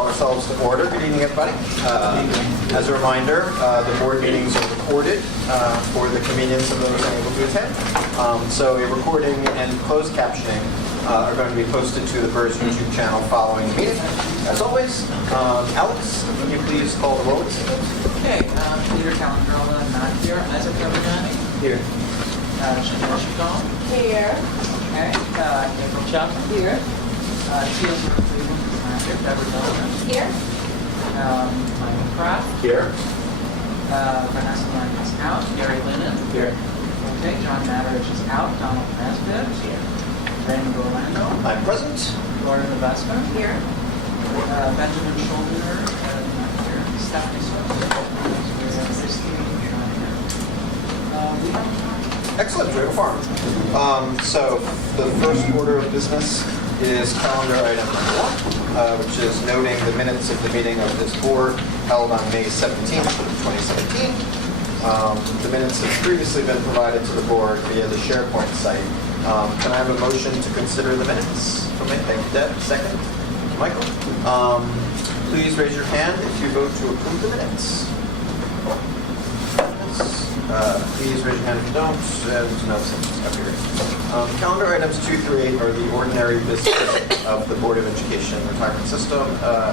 call ourselves to order. Good evening, everybody. As a reminder, the board meetings are recorded for the convenience of those unable to attend. So a recording and closed captioning are going to be posted to the BERS YouTube channel following the meeting. As always, Alex, can you please call the roll? Okay, Peter Calandrola, not here. Isaac Evergani. Here. Chanel Chacon. Here. Okay, April Chapman. Here. Tia Cleveland, not here. Deborah Miller. Here. Michael Kraft. Here. Vanessa Lang is out. Gary Lennon. Here. Okay, John Matteridge is out. Donald Nesbitt. Here. Raymond Orlando. I'm present. Laura Nevesca. Here. Benjamin Schuldiner, not here. Stephanie Swenson. Christine, not here. We have Excellent, Joe Farm. So the first order of business is calendar item number 1, which is noting the minutes of the meeting of this board held on May 17th, 2017. The minutes have previously been provided to the board via the SharePoint site. Can I have a motion to consider the minutes? Thank you, Deb. Second. Thank you, Michael. Please raise your hand if you vote to approve the minutes. Please raise your hand if you don't, and no abstentions. Okay, great. Calendar items 2 through 8 are the ordinary business of the Board of Education retirement system.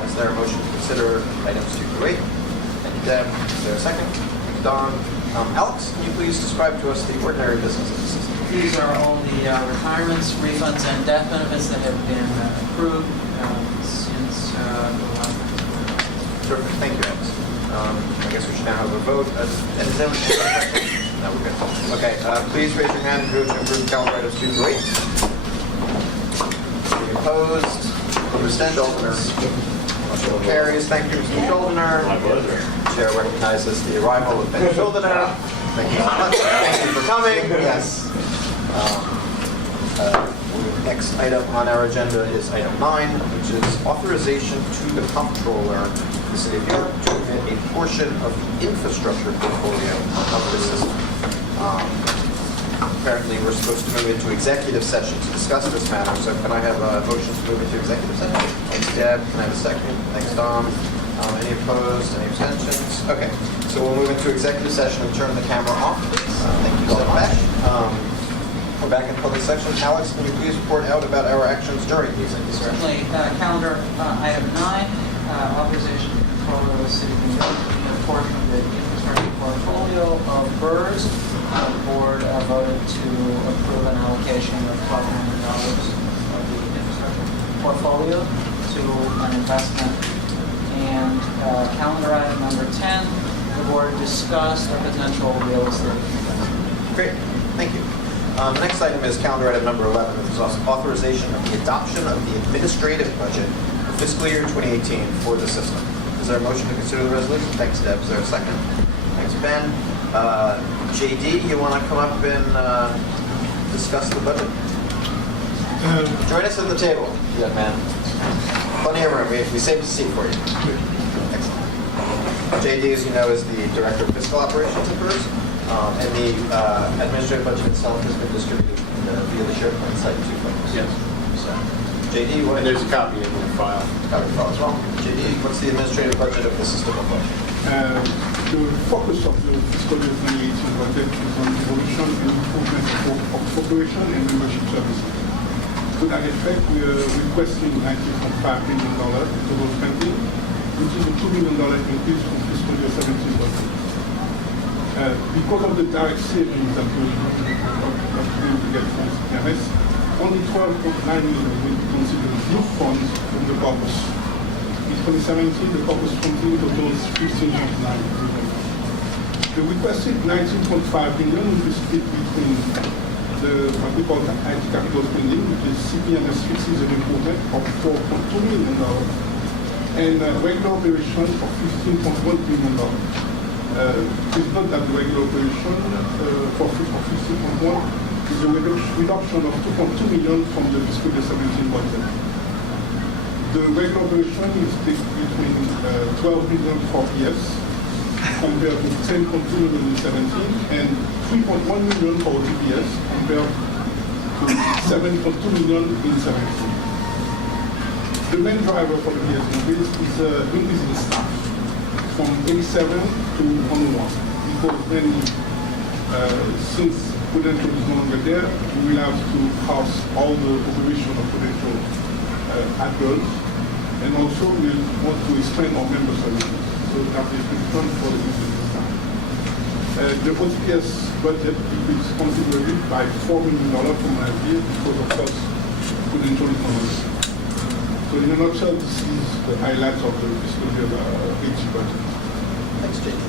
Is there a motion to consider items 2 through 8? Thank you, Deb. Is there a second? Thank you, Don. Alex, can you please describe to us the ordinary business of the system? These are all the retirements, refunds, and death benefits that have been approved since the last. Terrific. Thank you, Alex. I guess we should now have a vote. And is there no, we're good. Okay, please raise your hand if you vote to approve calendar items 2 through 8. Any opposed? Abstentions? Motion carries. Thank you, Mr. Schuldiner. My pleasure. Chair recognizes the arrival of Ben Schuldiner. Thank you so much. Thank you for coming. Yes. Next item on our agenda is item 9, which is authorization to the comptroller of the City of New York to admit a portion of the infrastructure portfolio of the system. Apparently, we're supposed to move into executive session to discuss this matter, so can I have a motion to move into executive session? Thanks, Deb. Can I have a second? Thanks, Dom. Any opposed? Any abstentions? Okay, so we'll move into executive session and turn the camera off, please. Thank you so much. We're back in public section. Alex, can you please report out about our actions during the executive session? Certainly, calendar item 9, authorization to control the City of New York in a portion of the infrastructure portfolio of BERS. The board voted to approve an allocation of $1,200 of the infrastructure portfolio to an investment. And calendar item number 10, the board discussed a potential real estate investment. Great, thank you. The next item is calendar item number 11, which is authorization of the adoption of the administrative budget for fiscal year 2018 for the system. Is there a motion to consider the resolution? Thanks, Deb. Is there a second? Thanks, Ben. JD, you want to come up and discuss the budget? Join us at the table, young man. Plenty of room. We saved a seat for you. Excellent. JD, as you know, is the Director of Fiscal Operations at BERS. And the administrative budget itself has been distributed via the SharePoint site to folks. Yes. So, JD, And there's a copy in the file. copy of the file as well. JD, what's the administrative budget of the system look like? The focus of the fiscal year 2018 budget is on evolution and improvement of operation and membership services. To that effect, we are requesting $19.5 million in total spending, which is a $2 million increase from fiscal year 17 budget. Because of the direct savings that we're going to get from BERS, only $12.9 million will be considered new funds from the corpus. In 2017, the corpus funding totals $15.9 million. The requested $19.5 million will be split between what we call the IT capital spending, which is CPMS fixes and improvement of $4.2 million, and regular operation of $15.1 million. Please note that the regular operation for 15.1 is a reduction of $2.2 million from the fiscal year 17 budget. The regular operation is split between $12 million for PS compared to $10.2 million in 17 and $3.1 million for TPS compared to $7.2 million in 17. The main driver for the BERS increase is increase in staff from 87 to 101. Because then, since Prudential is no longer there, we will have to house all the operation of Prudential at BERS. And also we want to expand our member services. So that is the fund for the business staff. The OTPS budget is considerably by $4 million from last year because of course Prudential is no longer there. So in a nutshell, this is the highlights of the fiscal year 18 budget. Thanks, Jake.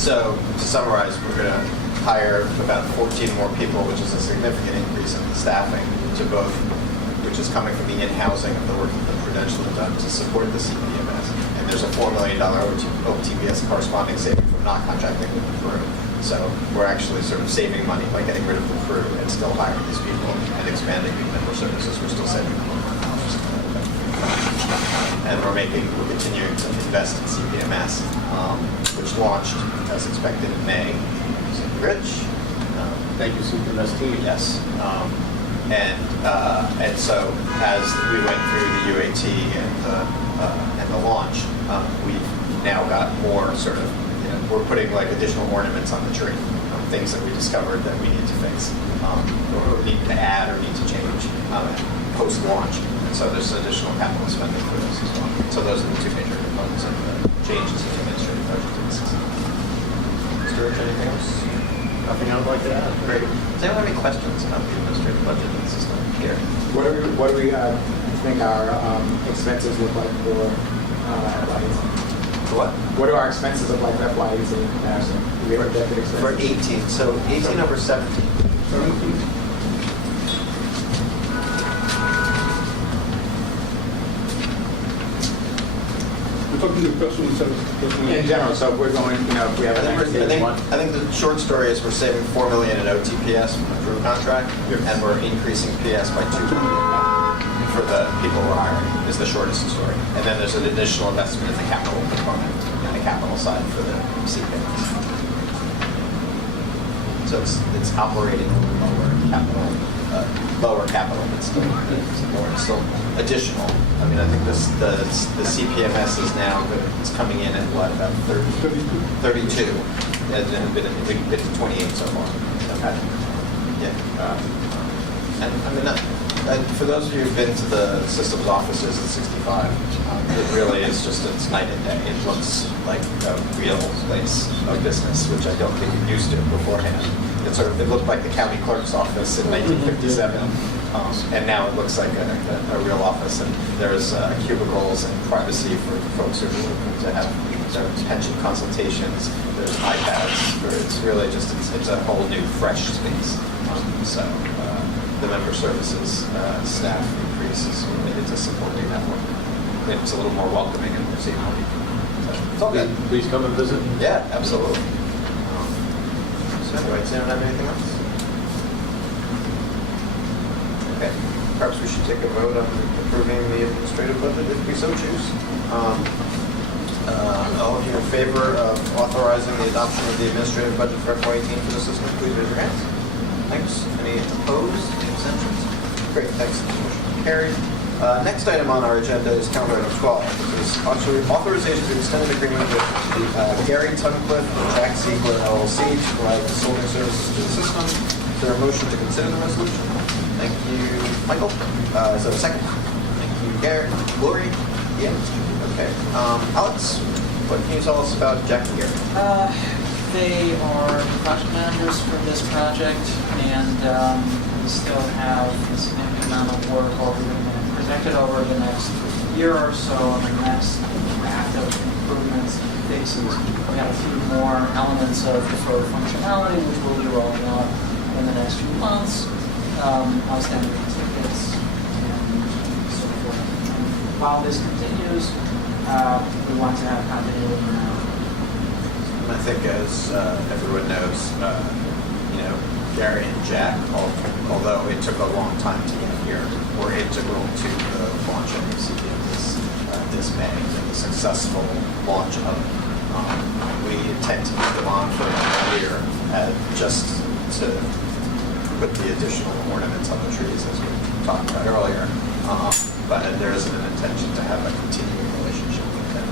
So to summarize, we're going to hire about 14 more people, which is a significant increase in the staffing to both, which is coming from the in-housing of the work that Prudential has done to support the CPMS. And there's a $4 million OTPS corresponding saving from not contracting with the crew. So we're actually sort of saving money by getting rid of the crew and still hiring these people and expanding the member services. We're still saving $1 million. And we're continuing to invest in CPMS, which launched as expected in May. Rich? Thank you, CPMS team. Yes. And so as we went through the UAT and the launch, we've now got more sort of, we're putting like additional ornaments on the tree, things that we discovered that we need to fix, or need to add or need to change post-launch. And so there's additional capital spending for this as well. So those are the two major components of the changes in the administrative budget to the system. Mr. Rich, anything else? Nothing I would like to add. Great. Does anyone have any questions about the administrative budget in the system here? What do we think our expenses look like for FY18? For what? What do our expenses look like for FY18 in comparison? Do we have projected expenses? For 18. So 18 over 17. 17. We're talking the personal services. In general, so if we're going, if we have an extra one. I think the short story is we're saving $4 million in OTPS from the crew contract, and we're increasing PS by $2 million for the people we're hiring, is the shortest story. And then there's an additional investment in the capital component, in the capital side for the CPMS. So it's operating lower capital, but still additional. I mean, I think the CPMS is now it's coming in at what, about 32, and then we've been to 28 so far. Okay. Yeah. And I mean, for those of you who've been to the systems offices at 65, it really is just it's night and day. It looks like a real place of business, which I don't think it used to beforehand. It looked like the county clerk's office in 1957, and now it looks like a real office. And there's cubicles and privacy for folks who are looking to have their pension consultations. There's iPads. It's really just it's a whole new, fresh space. So the member services staff increases related to supporting that work. It's a little more welcoming and we're seeing more people. So it's all good. Please come and visit. Yeah, absolutely. So anyway, does anyone have anything else? Okay. Perhaps we should take a vote on approving the administrative budget if we so choose. All of you in favor of authorizing the adoption of the administrative budget for FY18 for the system, please raise your hands. Thanks. Any opposed? Any abstentions? Great, thanks. Motion carried. Next item on our agenda is calendar item 12, which is authorization to extend an agreement with Gary Tuncliffe and Jack Ziegler LLC to provide consulting services to the system. Is there a motion to consider the resolution? Thank you, Michael. Is there a second? Thank you, Gary. Lori? Yeah. Okay. Alex, what can you tell us about Jack and Gary? They are the project managers for this project, and we still have a significant amount of work projected over the next year or so on the next raft of improvements and fixes. We have a few more elements of deferred functionality, which we'll be rolling out in the next few months, outstanding tickets, and so forth. And while this continues, we want to have continuity now. I think, as everyone knows, Gary and Jack, although it took a long time to get here, were integral to the launch of the CPMS this May, and the successful launch of it. We intend to keep them on for a year, just to put the additional ornaments on the trees, as we talked about earlier. but there isn't an intention to have a continuing relationship with them.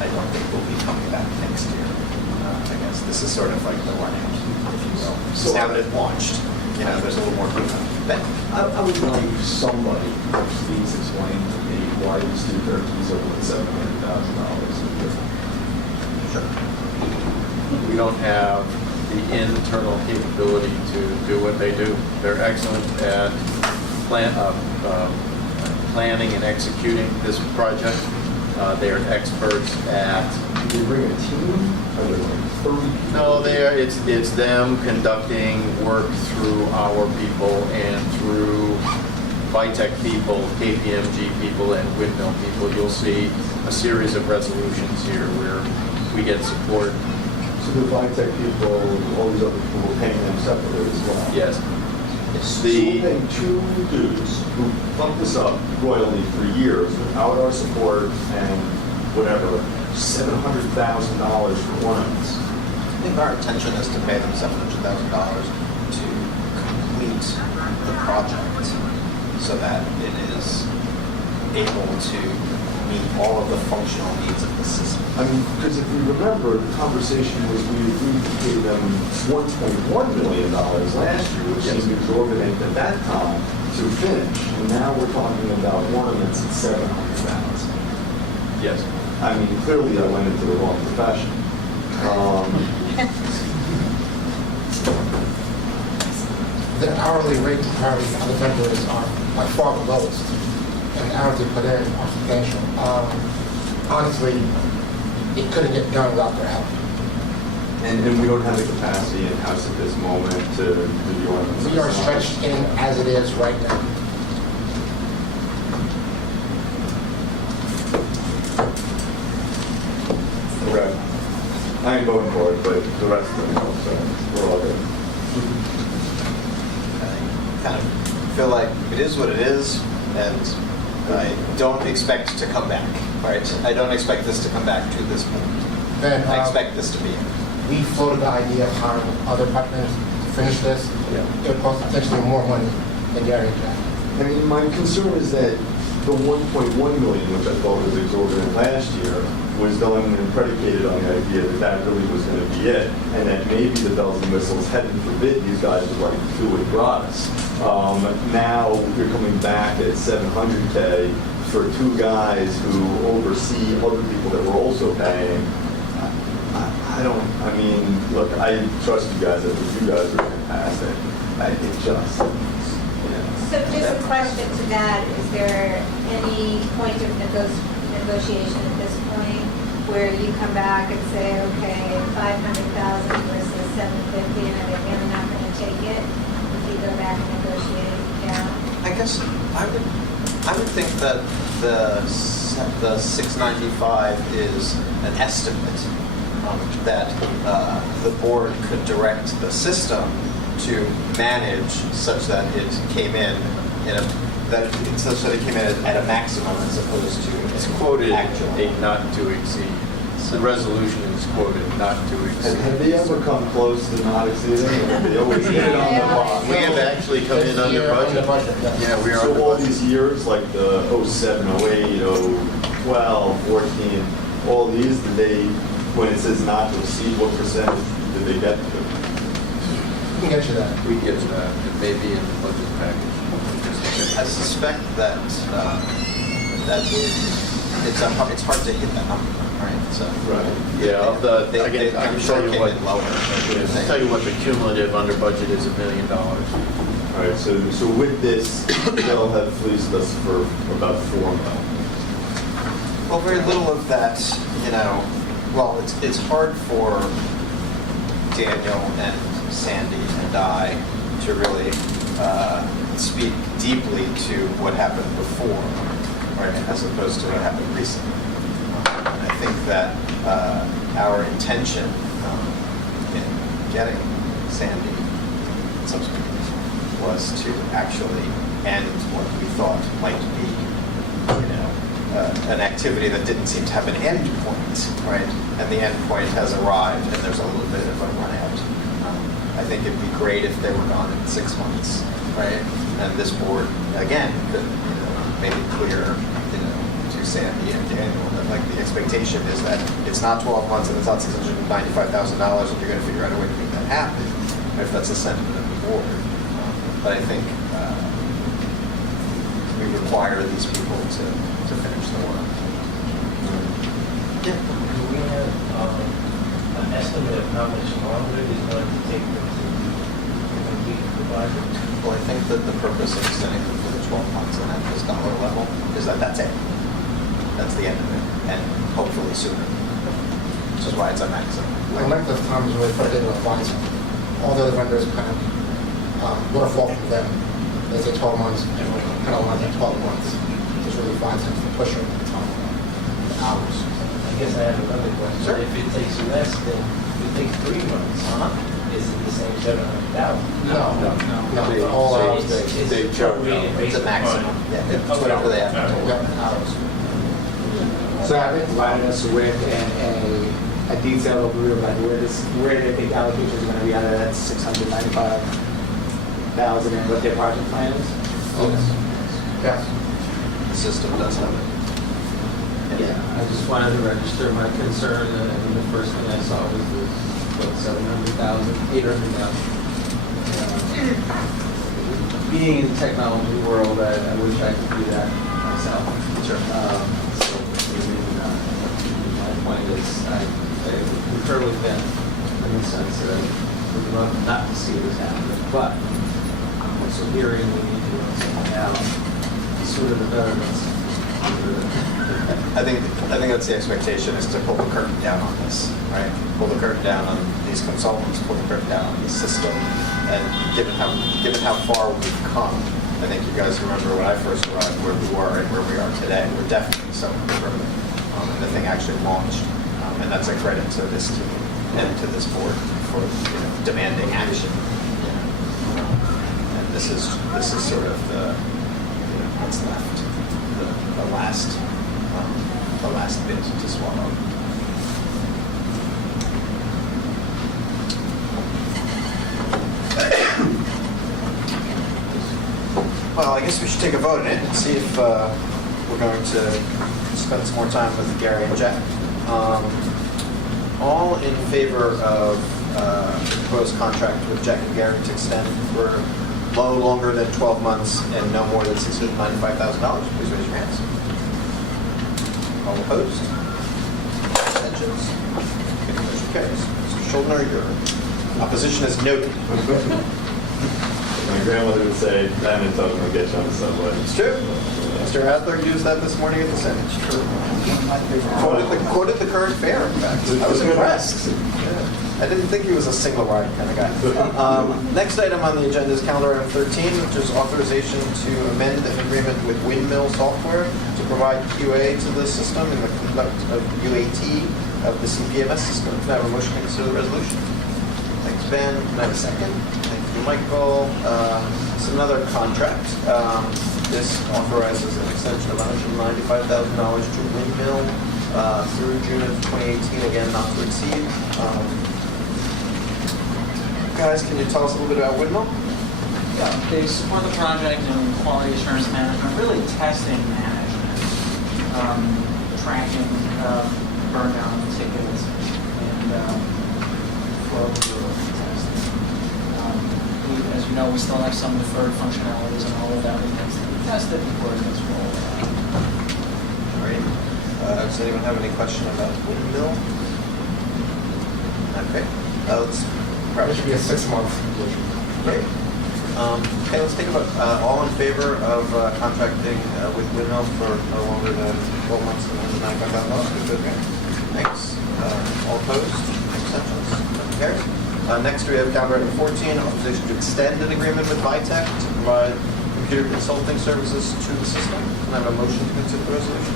I don't think we'll be coming back next year. I guess this is sort of like the run out, if you will. So- Now that it launched, there's a little more going on. Ben? I would like somebody to please explain to me why these two turkeys are worth $700,000 a year. Sure. We don't have the internal capability to do what they do. They're excellent at planning and executing this project. They are experts at. Did they bring a team? Are there like 30 people? No, it's them conducting work through our people and through Vitech people, KPMG people, and windmill people. You'll see a series of resolutions here where we get support. So the Vitech people, all these other people were paying them separately as well? Yes. So we're paying two dudes who pumped this up royally for years without our support and whatever, $700,000 for ornaments. I think our intention is to pay them $700,000 to complete the project so that it is able to meet all of the functional needs of the system. I mean, because if we remember, the conversation was we agreed to pay them $1.1 million last year, which seemed exorbitant at that time to finish. And now we're talking about ornaments at $700,000. Yes. I mean, clearly I went into the wrong profession. The hourly rate compared to other vendors are by far the lowest, and the hours they put in are substantial. Honestly, it couldn't get done without their help. And we don't have the capacity in-house at this moment to do the ornaments. We are stretched in as it is right now. Okay. I ain't voting for it, but the rest of them don't, so we're all good. I kind of feel like it is what it is, and I don't expect to come back, right? I don't expect this to come back to this point. Then I expect this to be. we floated the idea of hiring other partners to finish this. Yeah. It would cost potentially more money than Gary and Jack. I mean, my concern is that the 1.1 million, which I thought was exorbitant last year, was done and predicated on the idea that that really was going to be it, and that maybe the bells and whistles, heaven forbid, these guys would like to do it gratis. Now you're coming back at 700K for two guys who oversee other people that we're also paying. I mean, look, I trust you guys. I think you guys are fantastic. It just, So just a question to that, is there any point of negotiation at this point where you come back and say, okay, 500,000 versus 750, and are they really not going to take it? If you go back and negotiate down? I guess I would think that the 695 is an estimate that the board could direct the system to manage such that it came in such that it came in at a maximum as opposed to It's quoted actual. a not to exceed. The resolution is quoted not to exceed. have they ever come close to not exceeding? Or they always hit it on the block. We have actually come in under Year budget. yes. Yeah, we are So under all budget. these years, like the 07, 08, 012, 14, all these, did they, when it says not to exceed, what percentage did they get to? We can get you that. We get to that. It may be in the budget package. I suspect that it's hard to hit that number, right? So Right. Yeah, I I'm can sure tell it you came in lower. I'll tell you what the cumulative under budget is $1 million. All right, so with this, they'll have fleeced us for about $4 million. Well, very little of that, well, it's hard for Daniel and Sandy and I to really speak deeply to what happened before, right, as opposed to what happened recently. I think that our intention in getting Sandy subsequently was to actually end what we thought might be, an activity that didn't seem to have an end point, right? And the end point has arrived, and there's a little bit of a run out. I think it'd be great if they were gone in 6 months, right? And this board, again, could made it clear, to Sandy and Daniel, that like the expectation is that it's not 12 months and it's not $695,000 and you're going to figure out a way to make that happen, if that's the sentiment of the board. But I think we require these people to finish the work. Do we have an estimate of how much longer it is going to take them to complete the project? Well, I think that the purpose of extending it for the 12 months and at this dollar level is that that's it. That's the end of it, and hopefully sooner, which is why it's a maximum. The length of time is really put into a visor. All the other vendors kind of waterfall from them. They say 12 months, and we're kind of like 12 months. It's really 5 cents to push it the hours. I guess I have another question. Sure. If it takes less than, if it takes 3 months, is it the same 700,000? No, all hours. They charge out. It's a maximum. Yeah, it's whatever they have to do. Yeah, hours. So have they provided us with a detailed overview of like where they think allocations are going to be out of that $695,000 and what their project plan is? Yes. The system does have it. Yeah, I just wanted to register my concern, and the first thing I saw was the, what, 800,000. Being in the technology world, I wish I could do that myself. Sure. So, my point is, I concur with Ben in the sense that I would love not to see this happen, but I'm also hearing we need to work something out. The sooner the better. I think that's the expectation, is to pull the curtain down on this, right? Pull the curtain down on these consultants, pull the curtain down on the system, and given how far we've come, I think you guys remember when I first arrived where we were and where we are today. We're definitely so further. And the thing actually launched, and that's a credit to this team and to this board for demanding action. And this is sort of the what's left, the last bit to swallow. Well, I guess we should take a vote on it and see if we're going to spend some more time with Gary and Jack. All in favor of the proposed contract with Jack and Gary to extend for no longer than 12 months and no more than $695,000, please raise your hands. All opposed? Abstentions? Okay, motion carries. Mr. Schuldner, your opposition is noted. My grandmother would say, diamond token will get you on the subway. It's true. Mr. Adler used that this morning at the Senate. It's true. Quoted the current fare, in fact. I was impressed. Yeah. I didn't think he was a single ride kind of guy. Next item on the agenda is calendar item 13, which is authorization to amend an agreement with Windmill Software to provide QA to the system and the conduct of UAT of the CPMS system. Can I have a motion to consider the resolution? Thanks, Ben. Can I have a second? Thank you, Michael. It's another contract. This authorizes an extension of $195,000 to Windmill through June of 2018, again, not to exceed. Guys, can you tell us a little bit about Windmill? Yeah, they support the project in quality assurance management, really testing management, tracking burn down tickets, and flow through testing. As you know, we still have some deferred functionalities and all of that remains to be tested before it gets rolled out. Great. Does anyone have any question about Windmill? Okay. Let's It should be a 6-month completion. Great. Okay, let's take a vote. All in favor of contracting with Windmill for no longer than 12 months and $195,000? Please raise your hand. Thanks. All opposed? Abstentions? Motion carries. Next, we have calendar item 14, authorization to extend an agreement with Vitech to provide computer consulting services to the system. Can I have a motion to consider the resolution?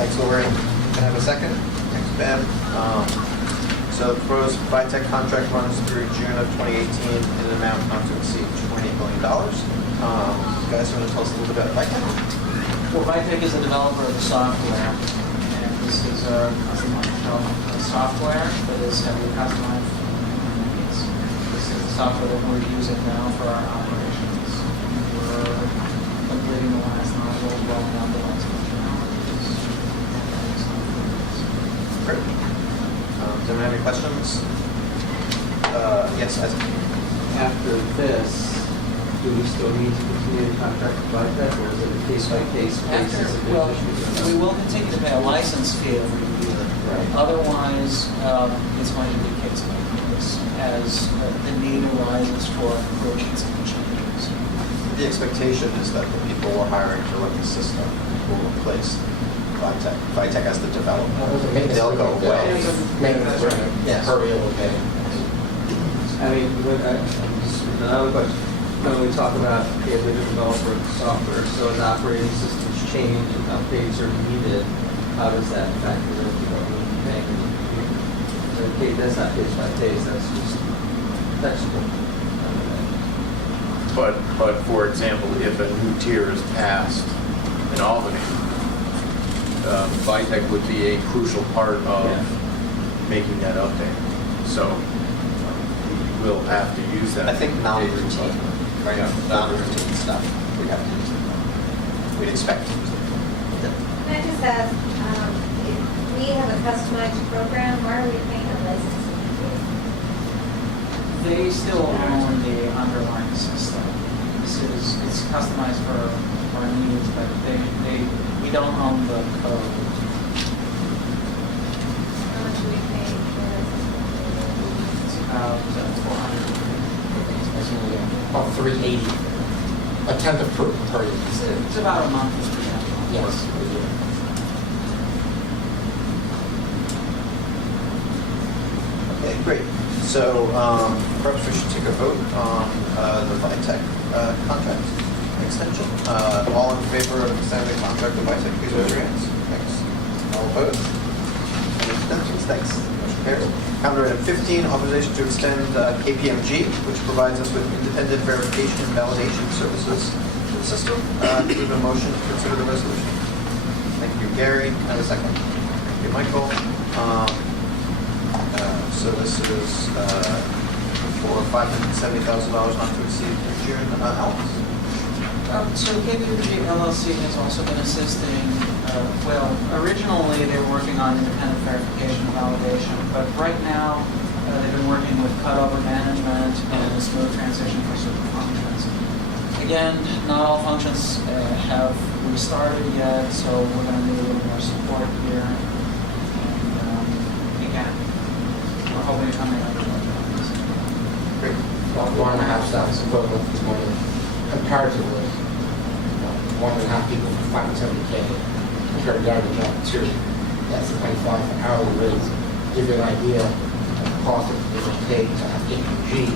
Thanks, Lorraine. Can I have a second? Thanks, Ben. So the proposed Vitech contract runs through June of 2018 in an amount not to exceed $20 million. You guys want to tell us a little bit about Vitech? Well, Vitech is a developer of the software, and this is a custom-off-the-shelf software that is heavily customized for human needs. This is the software that we're using now for our operations. We're completing the last have any questions? Yes, Isaac. After this, do we still need to continue to contract with Vitech, or is it a case-by-case basis? if there's Well, issues? we will continue to pay a license fee every year. Right. Otherwise, it's going to be case by case as the need arises for improvements and changes. The expectation is that the people we're hiring to run the system will replace Vitech. Vitech has the developer. They'll go away. Maintenance, Yes. hurry over there. I mean, another question. When we talk about the developer of the software, so as operating systems change and updates are needed, how does that factor into what we're paying? Okay, that's not case by case, that's just textbook. But for example, if a new tier is passed in Albany, Vitech would be a crucial part of Yeah. making that update. So we will have to use that. I think non-routine, right? Yeah. Non-routine stuff, we have to use it. We'd expect to use it. Can I just ask, if we have a customized program, why are we paying a license fee? They still own the underlying system. It's customized for our needs, but we don't own the code. How much are we paying for this? It's about 400. About 380, a tenth of per year. It's about a month for them. Yes. Okay, great. So perhaps we should take a vote on the Vitech contract extension. All in favor of extending the contract with Vitech, please raise your hands. Thanks. All opposed? Any abstentions? Thanks. Motion carries. Calendar item 15, authorization to extend KPMG, which provides us with independent verification and validation services to the system. Do we have a motion to consider the resolution? Thank you, Gary. Can I have a second? Thank you, Michael. So this is for $570,000 not to exceed June. Alex? So KPMG LLC has also been assisting, originally they were working on independent verification and validation, but right now they've been working with cutover management and a smooth transition for certain functions. Again, not all functions have restarted yet, so we're going to need a little more support here. And again, we're hoping to come in under budget on this. Great. About 1.5 cents equivalent to money comparatively. 1.5 people for 570K compared to the average job 2. That's 25 for hourly rates. Give you an idea of the cost that it would take to have KPG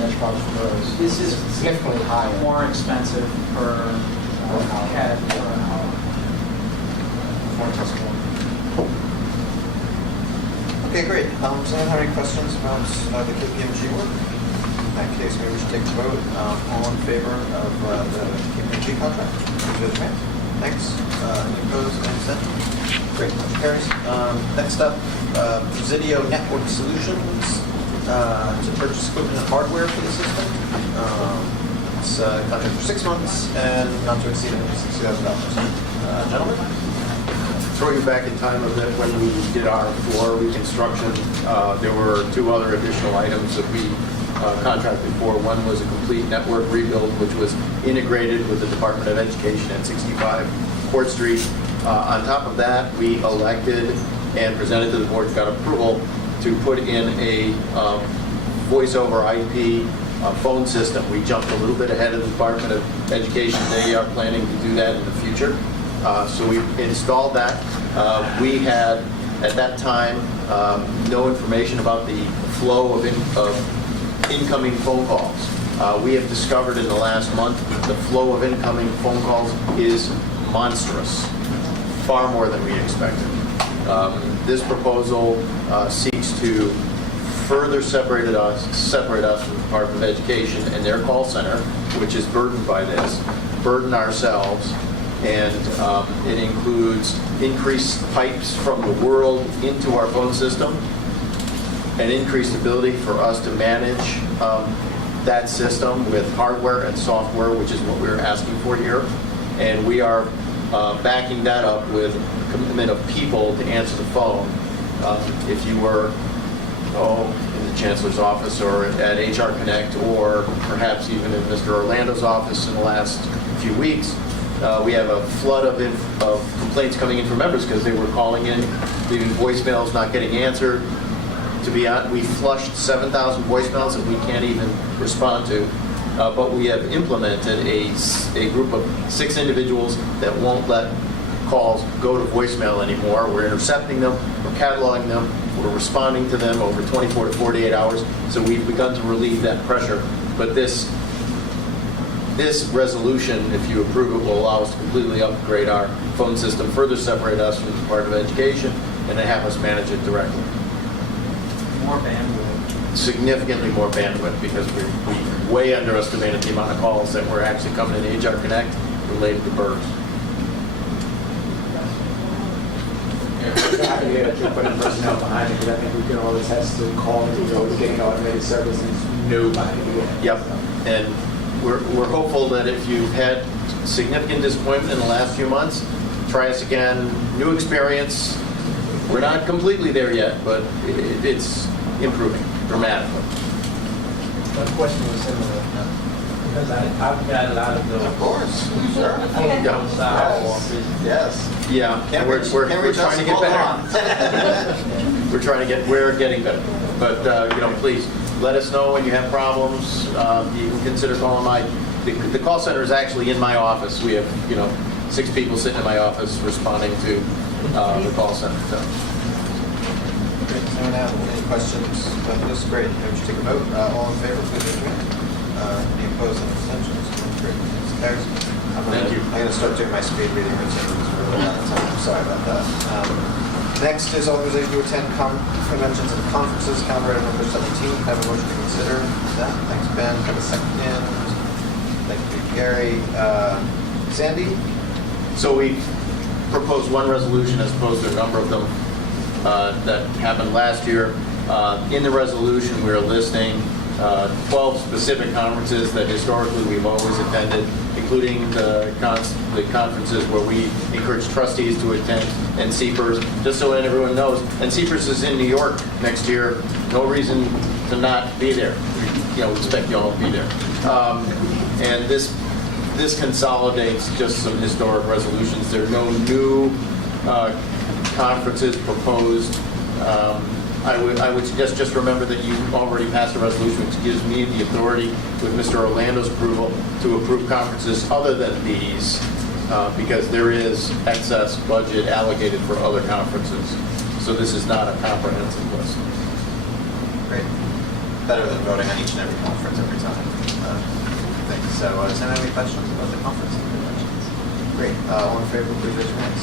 Metropolitan BERS. This is significantly higher. more expensive per CAD per hour. For a customer. Okay, great. Does anyone have any questions about the KPMG work? In that case, maybe we should take the vote. All in favor of the KPMG contract? Please raise your hand. Thanks. Any opposed? Any abstentions? Great. Motion carries. Next up, Presidio Network Solutions to purchase equipment and hardware for the system. It's a contract for 6 months and not to exceed $60,000. Gentlemen? Throw you back in time a bit when we did our floor reconstruction. There were 2 other additional items that we contracted for. One was a complete network rebuild, which was integrated with the Department of Education at 65 Court Street. On top of that, we elected and presented to the board, got approval to put in a voice over IP phone system. We jumped a little bit ahead of the Department of Education. They are planning to do that in the future. So we installed that. We had, at that time, no information about the flow of incoming phone calls. We have discovered in the last month the flow of incoming phone calls is monstrous, far more than we expected. This proposal seeks to further separate us from the Department of Education and their call center, which is burdened by this, burden ourselves, and it includes increased pipes from the world into our phone system, and increased ability for us to manage that system with hardware and software, which is what we're asking for here. And we are backing that up with a commitment of people to answer the phone If you were, in the Chancellor's office or at HR Connect, or perhaps even in Mr. Orlando's office in the last few weeks, we have a flood of complaints coming in from members because they were calling in, leaving voicemails, not getting answered. To be honest, we flushed 7,000 voicemails that we can't even respond to. But we have implemented a group of 6 individuals that won't let calls go to voicemail anymore. We're intercepting them, we're cataloging them, we're responding to them over 24 to 48 hours. So we've begun to relieve that pressure. But this resolution, if you approve it, will allow us to completely upgrade our phone system, further separate us from the Department of Education, and then have us manage it directly. More bandwidth. Significantly more bandwidth, because we way underestimated the amount of calls that were actually coming in HR Connect related to BERS. We're happy to hear that you're putting personnel behind it, because I think we can always test to call and we're getting automated service and nobody to get it. Yep, and we're hopeful that if you've had significant disappointment in the last few months, try us again. New experience. We're not completely there yet, but it's improving dramatically. My question was similar, because I've got a lot of those. Of course, sure. Phone style Yes. office. Yes. Yeah, Can't we're reach trying us, to get hold better. We're getting better. But please let us know when you have problems. You can consider calling the call center is actually in my office. We have 6 people sitting in my office responding to the call center. So. Great. Does anyone have any questions about this? Great. Would you take a vote? All in favor, please raise your hand. Any opposed and abstentions? Great. This carries. Thank you. I'm going to start doing my speed reading routine because we're really out of time. I'm sorry about that. Next is authorization to attend conventions and conferences, calendar item number 17. Can I have a motion to consider that? Thanks, Ben. Have a second. Thank you, Gary. Sandy? So we proposed one resolution as opposed to a number of them that happened last year. In the resolution, we're listing 12 specific conferences that historically we've always attended, including the conferences where we encourage trustees to attend, and CPERS, just so everyone knows. And CPERS is in New York next year. No reason to not be there. We expect you all to be there. And this consolidates just some historic resolutions. There are no new conferences proposed. I would suggest just remember that you already passed a resolution which gives me the authority, with Mr. Orlando's approval, to approve conferences other than these, because there is excess budget allocated for other conferences. So this is not a comprehensive list. Great. Better than voting on each and every conference every time. Thanks. So, does anyone have any questions about the conference and conventions? Great. All in favor, please raise your hands.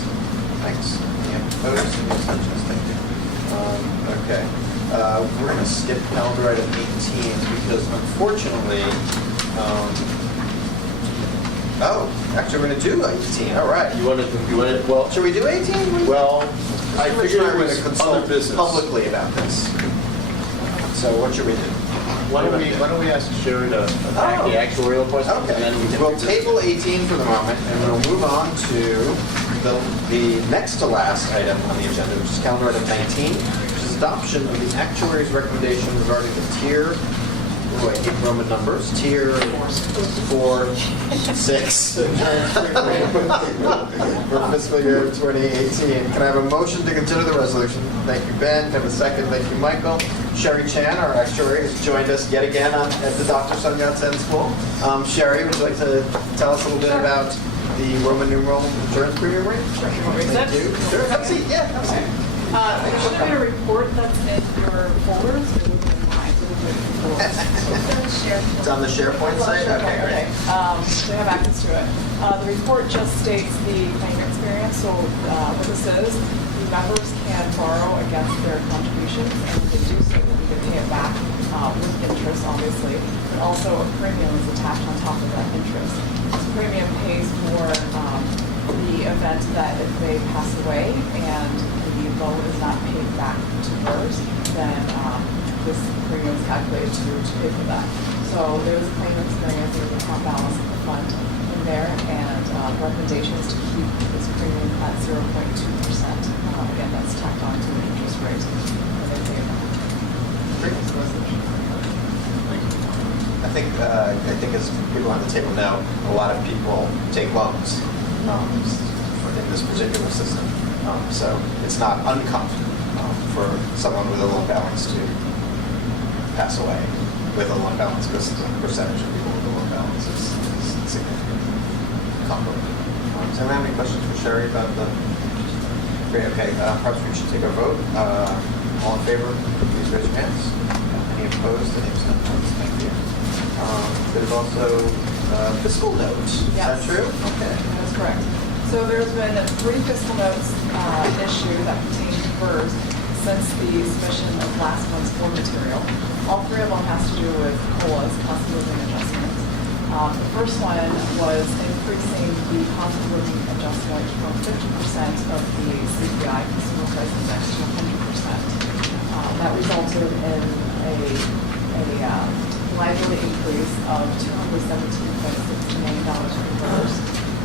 Thanks. Any opposed? Any abstentions? Thank you. Okay. We're going to skip calendar item 18 because unfortunately, actually we're going to do 18. All right. You want it? Well, Should we do 18? well, I Rich figured and I it were was going to consult other business. publicly about this. So what should we do? Why don't we ask Sherry to attack the actuarial question? Okay. And then we can We'll table 18 for the moment, and we'll move on to the next to last item on the agenda, which is calendar item 19, which is adoption of the actuary's recommendation regarding the tier, I hate Roman numbers, tier 4, 6, for fiscal year 2018. Can I have a motion to consider the resolution? Thank you, Ben. Can I have a second? Thank you, Michael. Sherry Chan, our actuary, has joined us yet again at the Dr. Sun Yat-sen School. Sherry, would you like to tell us a little bit about the Roman numeral insurance premium rate? Sure. You want me to Thank sit? you. Sure, have a seat. Yeah, have a seat. There should have been a report that's in your folders. It would have been mine. It would have been It's on the SharePoint site? Okay, great. So you have access to it. The report just states the claim experience. So what this is, the members can borrow against their contributions, and when they do so, we can pay it back with interest, obviously. But also a premium is attached on top of that interest. This premium pays for the event that if they pass away and the loan is not paid back to BERS, then this premium is calculated to pay for that. So there's a claim experience, there's an account balance in the fund in there, and recommendation is to keep this premium at 0.2%. Again, that's tacked on to the interest rate. I think as people on the table know, a lot of people take loans in this particular system. So it's not uncommon for someone with a loan balance to pass away with a loan balance, because the percentage of people with a loan balance is significant. Comparable. Does anyone have any questions for Sherry about the? Great. Okay. Perhaps we should take a vote. All in favor, please raise your hands. Any opposed? Any abstentions? Thank you. There's also fiscal notes. Is that Yes. true? Okay. That's correct. So there's been 3 fiscal notes issued that pertain to BERS since the submission of last month's board material. All 3 of them has to do with COLAs, cost of living adjustments. The first one was increasing the cost of living adjustment from 50% of the CPI, consumer price index, to 100%. That resulted in a liability increase of $217.6 million for BERS.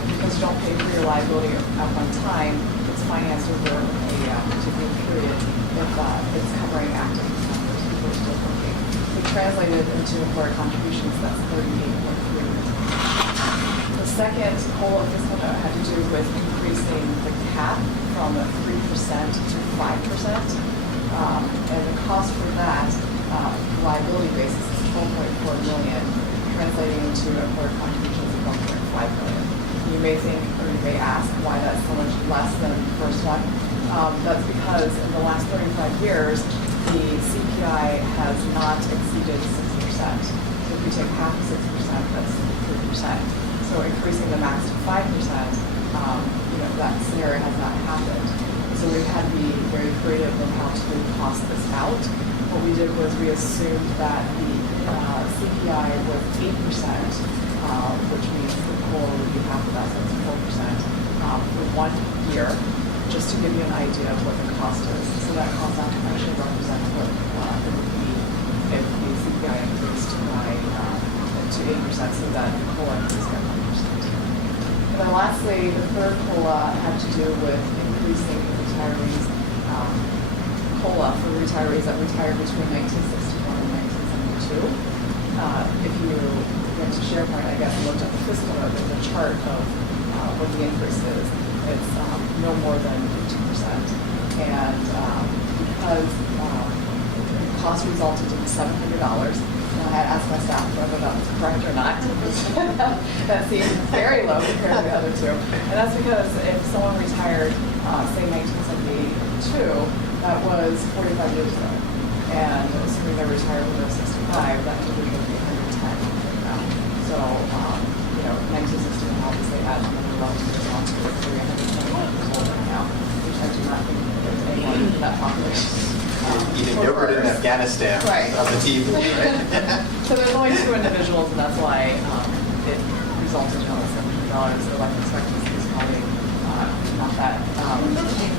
Because you don't pay for your liability at one time, it's financed over a particular period if it's covering active members who are still working. We translated into employer contributions, that's 38.3 million. The second COLA fiscal note had to do with increasing the cap from 3% to 5%. And the cost for that liability basis is $12.4 million, translating into employer contributions of $1.5 million. You may think, or you may ask, why that's so much less than the first one. That's because in the last 35 years, the CPI has not exceeded 6%. So if you take half of 6%, that's 3%. So increasing the max to 5%, that scenario has not happened. So we've had to be very creative in how to cost this out. What we did was we assumed that the CPI was 8%, which means the COLA would be half of that, so it's 4%, for 1 year, just to give you an idea of what the cost is. So that cost actually represents what it would be if the CPI increased by to 8%, so that the COLA increased by 1%. And then lastly, the third COLA had to do with increasing the retirees' COLA for retirees that retired between 1961 and 1972. If you went to SharePoint, I guess, and looked at the fiscal note, there's a chart of what the increase is. It's no more than 2%. And because the cost resulted in $700, I had asked my staff whether that was correct or not. That seems very low compared to the other 2. And that's because if someone retired, say 1972, that was 45 years ago. And assuming they retired when they were 65, that would be 110 now. So, 1961 obviously adds another 11 years on to it, so we're 121 years old right now, which I do not think there's anyone in that population. Eating yogurt in Afghanistan Right. on the TV, right? So there's only 2 individuals, and that's why it resulted in only $700. So life expectancy is probably not that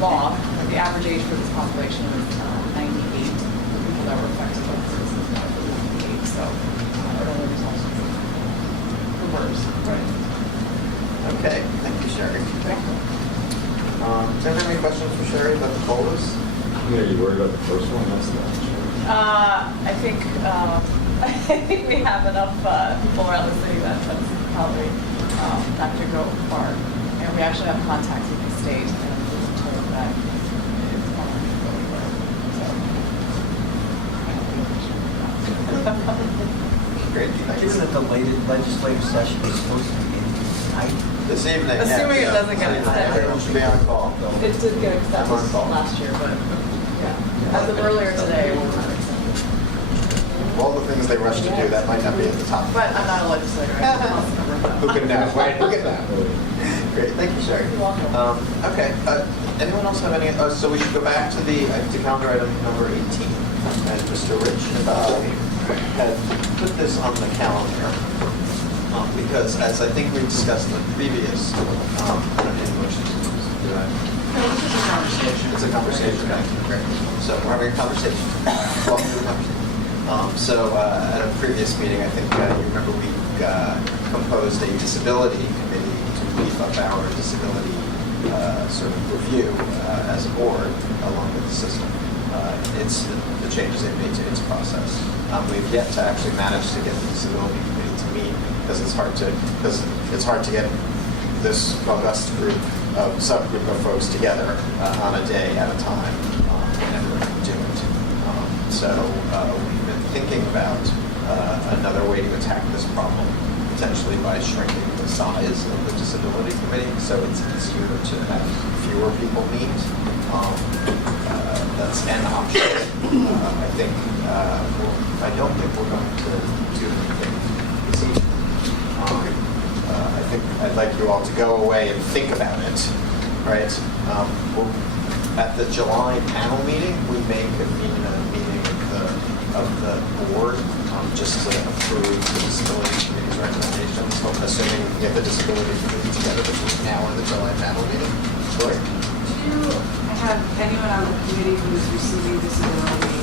long. The average age for this population is 98. The people that were affected by the system were 98. So it only results in the worst. Right. Okay, thank you, Sherry. Does anyone have any questions for Sherry about the COLAs? Yeah, you worried about the first one? That's the I think we have enough people around the city that's probably not going to go far. And we actually have contacts with the state, and we've been told that it's not going to go anywhere. So, Great. Given that the legislative session is supposed to be tonight, This evening, Assuming it doesn't get extended. Everyone should be on call. it did get I'm on accepted call. last year, but yeah. As of earlier today, it was not accepted. All the things they rush to do, that might not be at the top. But I'm not a legislator. Who could know, right? Who could know? Great, thank you, Sherry. You're welcome. Okay, anyone else have any, so we should go back to to calendar item number 18. And Mr. Rich had put this on the calendar because, as I think we discussed in the previous, I don't need any motions. Do I? This is a conversation. It's a conversation, okay, great. So we're having a conversation. Welcome to the conversation. So at a previous meeting, I think you remember we composed a disability committee to beef up our disability sort of review as a board along with the system. the changes they've made to its process. We've yet to actually manage to get the disability committee to meet because it's hard to get this august subgroup of folks together on a day at a time and do it. So we've been thinking about another way to attack this problem, potentially by shrinking the size of the disability committee, so it's easier to have fewer people meet. That's an option. I don't think we're going to do anything this evening. I think I'd like you all to go away and think about it, right? At the July panel meeting, we may convene a meeting of the board just to approve the disability committee's recommendations, assuming we get the disability committee together between now and the July panel meeting. Sure. Do you have anyone on the committee who is receiving disability,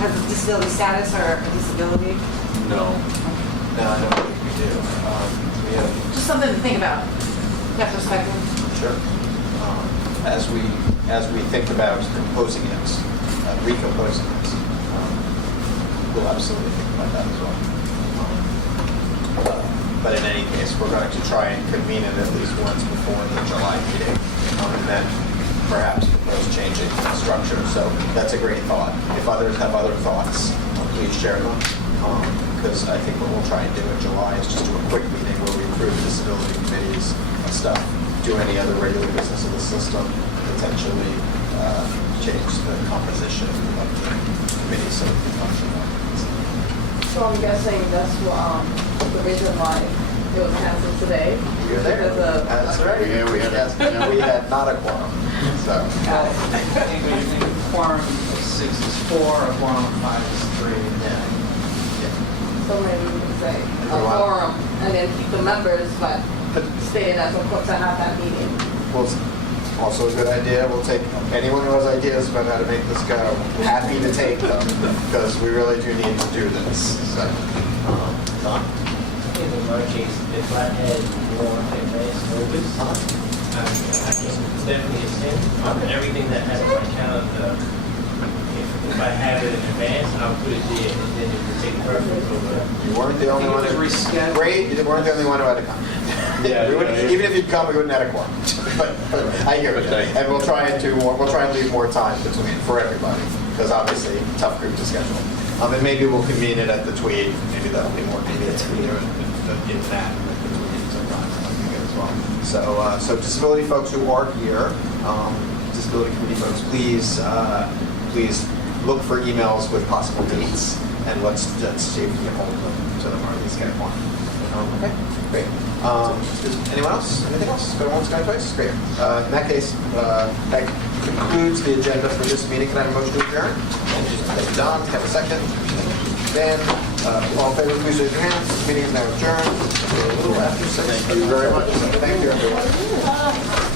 has a disability status or a disability? No. No, I don't think we do. We have, Just something to think about. Retrospective. sure. As we think about composing it, recomposing it, we'll absolutely think about that as well. But in any case, we're going to try and convene it at least once before the July meeting, and then perhaps propose changing the structure. So that's a great thought. If others have other thoughts, please share them. Because I think what we'll try and do in July is just do a quick meeting where we approve the disability committees and stuff, do any other regular business of the system, potentially change the composition of the committee so it can function well. So I'm guessing that's the reason why it was canceled today. You're there. Because of- That's right. Yeah, we had Yes, we had not a quorum. So, I think quorum of 6 is 4, a quorum of 5 is 3. So maybe we can say a Everyone. forum and then keep the members, but stay in as a to have that meeting. well, also a good idea. We'll take anyone who has ideas about how to make this go. Happy to take them because we really do need to do this. So, Don? In my case, if I had more advance notice, I can definitely attend. Everything that has on my calendar, if I have it in advance, I'll put it there, and then it will take preference over. You weren't the only one. You could reschedule. Great, you weren't the only one who had to come. Yeah, We wouldn't- yeah. Even if you'd come, we wouldn't have a quorum. but I hear it, and we'll try and do more. We'll try and leave more time between for everybody because obviously tough group to schedule. And maybe we'll convene it at the Tweed. Maybe that'll be more convenient to do it in that between sometimes as well. So disability folks who are here, disability committee folks, please look for emails with possible dates, and let's see if we can hold them to them or at least get one. Okay, great. Anyone else? Anything else? Going once, going twice? Great. In that case, that concludes the agenda for this meeting. Can I have a motion to adjourn? Thank you, Don. Can I have a second? Dan, all in favor, please raise your hands. This meeting is now adjourned. A little after 6. Thank you very much. Thank you, everyone.